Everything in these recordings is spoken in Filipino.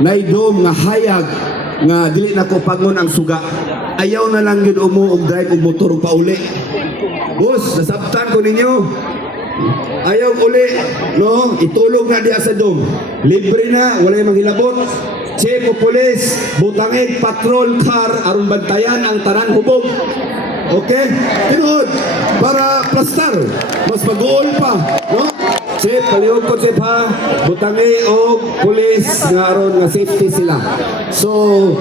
naidom nga hayag nga dili na ko pangon ang suga. Ayaw na lang yun og drive og motor pa uli. Boss, nasabtan ko ninyo. Ayaw uli, no? Itulog na diya sa dom. Libre na, walay manghilabot. Chief of Police, butangig patrol car aron bantayan ang tanan hubog. Okay? Tinuod, para plastar. Mas mag-uol pa, no? Chip, palihog ko Chip ha. Butangi o police nga aron nga safety sila. So,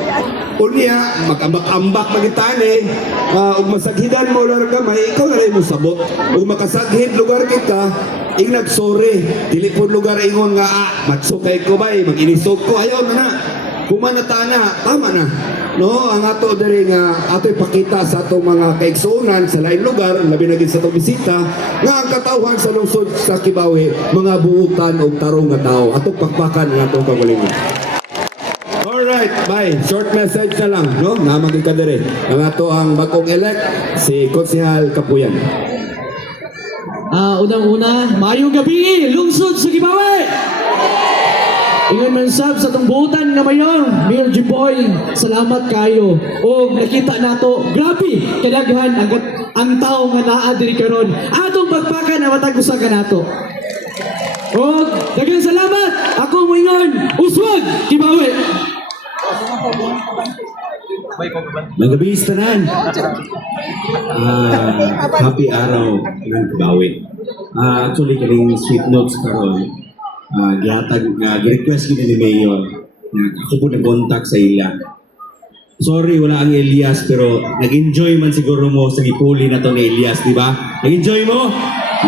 unya, mag-ambak-ambak magitani, ug masaghidan mo lang gamay, ikaw na rin mo sabot. Ug makasaghid lugar kita, ingnag sorry. Dili po lugar ingon nga, matsukay ko ba, mag-inisog ko, ayaw na na. Kumanata na, tama na. No, ang ato diri nga ato'y pakita sa atong mga kaigsuonan sa lain lugar, labi na gid sa atong bisita, nga ang katawhan sa lungsod sa Kibawe, mga buutan og tarong nga tao. Atong pakpakan ang atong kagalingon. Alright, bye. Short message na lang, no? Namagin ka diri. Ang ato ang bagong elect, si Konsehal Kapuyan. Unang-una, maayong gabi, lungsod sa Kibawe! Ingon man sab sa itong buutan na mayor, Mayor Jiboy, salamat kayo. O nakita nato, grabe, kadaghan ang tao nga naa diri karon. Atong pagpakan na matag usa ka nato. O daghang salamat. Ako mo ingon, uswag Kibawe. Magabi tanan. Happy araw ng Kibawe. Actually kaning sweet notes karon. Gi-request gini ni Mayor na ako po nag-contact sa ila. Sorry, wala ang Elias, pero nag-enjoy man siguro mo sa gipuli na to ni Elias, di ba? Nag-enjoy mo?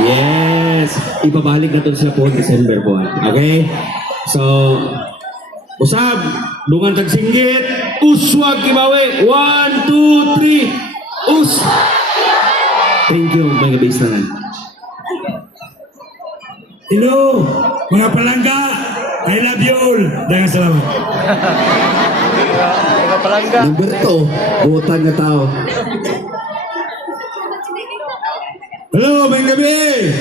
Yes! Ipabalik na to sila po December po. Okay? So, usab, dungan tagsinggit, uswag Kibawe, 1, 2, 3, us! Thank you, mga kabis na. Hello, mga palangga. I love you all. Dagang salamat. Mga palangga. Number 2, buutan nga tao. Hello, mga gabi.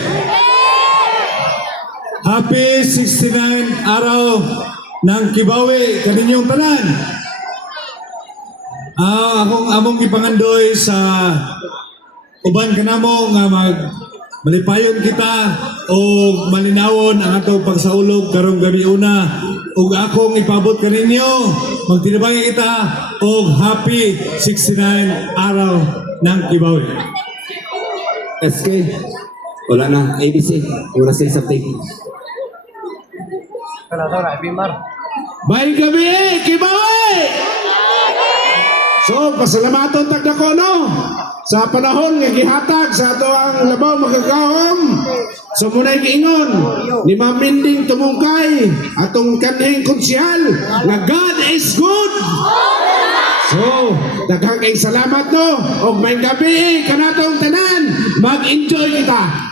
Happy 69 araw ng Kibawe kaninyong tanan. Among ipangandoy sa uban kanamo nga malipayon kita o malinawon ang atong pagsaulog karong gabi una ug akong ipabot kaninyo magtinabangan kita og happy 69 araw ng Kibawe. SK, wala na. ABC, you wanna say something? May gabi, Kibawe! So, pasalamaton tagda ko, no? Sa panahon nga gihatag sa ato ang labaw magagawom. So muna'y giingon ni Maminding Tumungkay atong kanhing konsyal na God is good. So, daghang kay salamat no. Og may gabi kanatong tanan, mag-enjoy kita.